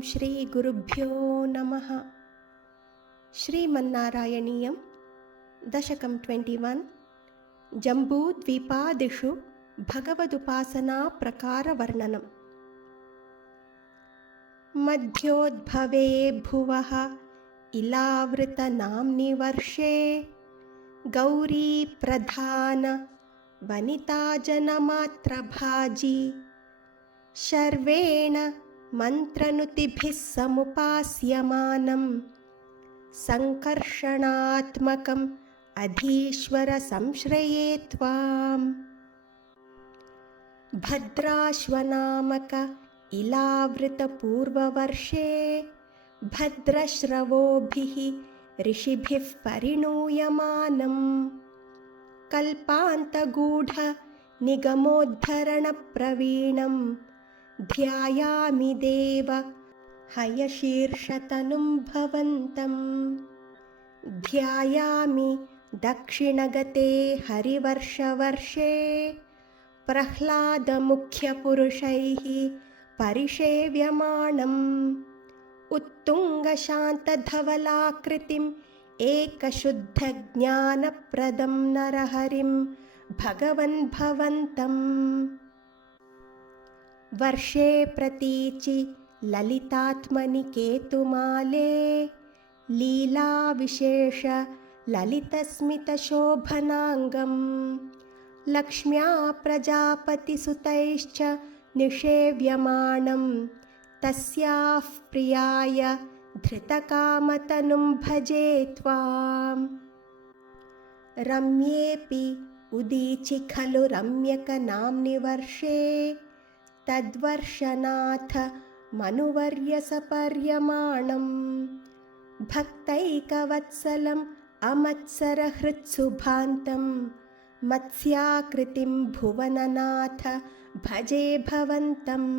श्रीगुरुभ्यो नमः। श्रीमन्नारायणीयं दशकं 21 जम्बूद्वीपादिषु भगवदुपासनाप्रकारवर्णनम्। मध्योद्भवे भुवः इलावृतनाम्नि वर्षे गौरीप्रधान वनिताजनमात्रभाजी शर्वेण मन्त्रनुतिभिः समुपास्यमानं सङ्कर्षणात्मकम् अधीश्वर संश्रये त्वाम्। भद्राश्वनामक इलावृतपूर्ववर्षे भद्रश्रवोभिः ऋषिभिः परिणूयमानं कल्पान्तगूढ निगमोद्धरणप्रवीणं ध्यायामि देव हयशीर्षतनुं भवन्तम्। ध्यायामि दक्षिणगते हरिवर्षवर्षे प्रह्लादमुख्यपुरुषैः परिसेव्यमाणम् उत्तुङ्गशान्तधवलाकृतिम् एकशुद्धज्ञानप्रदं नरहरिं भगवन् भवन्तम्। वर्षे प्रतीचि ललितात्मनि केतुमाले लीलाविशेष ललितस्मितशोभनाङ्गं लक्ष्म्या प्रजापतिसुतैश्च निषेव्यमाणं तस्याः प्रियाय धृतकामतनुं भजे त्वाम्। रम्येऽपि उदीचि खलु रम्यकनाम्नि वर्षे तद्वर्षनाथ मनुवर्यसपर्यमाणं भक्तैकवत्सलम् अमत्सरहृत्सुभान्तं मत्स्याकृतिं भुवननाथ भजे भवन्तम्।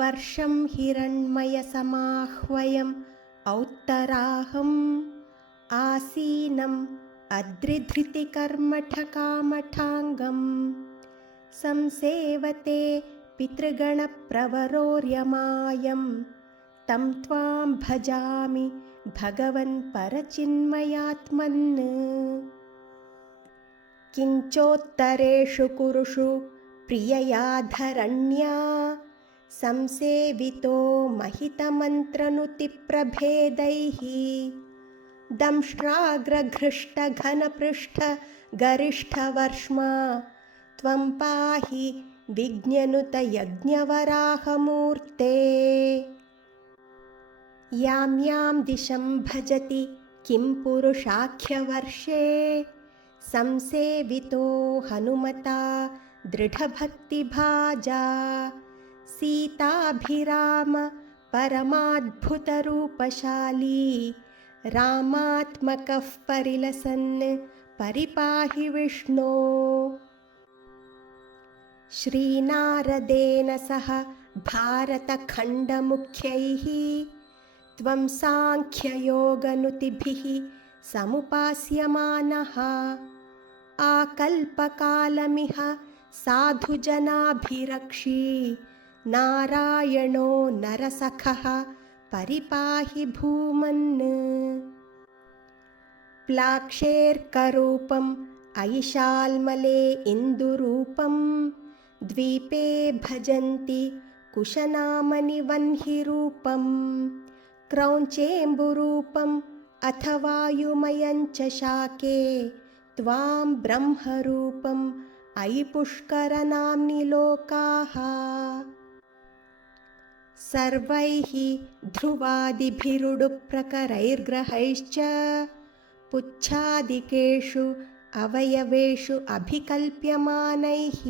वर्षं हिरण्मयसमाह्वयम् औत्तराहम् आसीनम् अद्रिधृतिकर्मठकामठाङ्गम् संसेवते पितृगणप्रवरोर्यमायं तं त्वां भजामि भगवन् परचिन्मयात्मन्। किञ्चोत्तरेषु कुरुषु प्रिययाधरण्या संसेवितो महितमन्त्रनुतिप्रभेदैः दंष्ट्राग्रघृष्टघनपृष्ठगरिष्ठवर्ष्मा त्वं पाहि विज्ञनुतयज्ञवराहमूर्ते। यां यां दिशं भजति किं पुरुषाख्यवर्षे संसेवितो हनुमता दृढभक्तिभाजा सीताभिराम परमाद्भुतरूपशाली रामात्मकः परिलसन् परिपाहि विष्णो। श्रीनारदेन सह भारतखण्डमुख्यैः त्वं साङ्ख्ययोगनुतिभिः समुपास्यमानः आकल्पकालमिह साधुजनाभिरक्षी नारायणो नरसखः परिपाहि भूमन्। प्लाक्षेर्करूपम् ऐशाल्मले इन्दुरूपं द्वीपे भजन्ति कुशनामनि वह्निरूपं क्रौञ्चेम्बुरूपम् अथ वायुमयं च शाके त्वां ब्रह्मरूपम् अयि पुष्करनाम्नि लोकाः। सर्वैः ध्रुवादिभिरुडुप्रकरैर्ग्रहैश्च पुच्छादिकेषु अवयवेषु अभिकल्प्यमानैः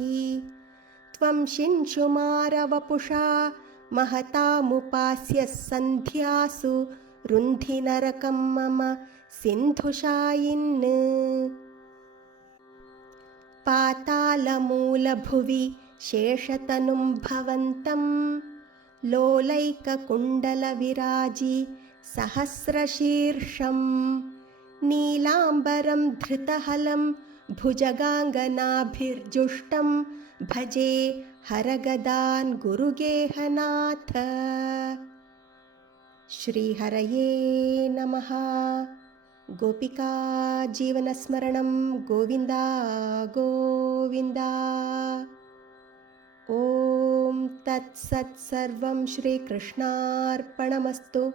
त्वं शिंशुमारवपुषा महतामुपास्य सन्ध्यासु रुन्धि नरकं मम सिन्धुशायिन्। पातालमूलभुवि शेषतनुं भवन्तं लोलैककुण्डलविराजि सहस्रशीर्षं नीलाम्बरं धृतहलं भुजगाङ्गनाभिर्जुष्टं भजे हरगदान् गुरुगेहनाथ। श्रीहरये नमः। गोपिका जीवनस्मरणं गोविन्दा गोविन्दा। ॐ तत्सत् सर्वं श्रीकृष्णार्पणमस्तु।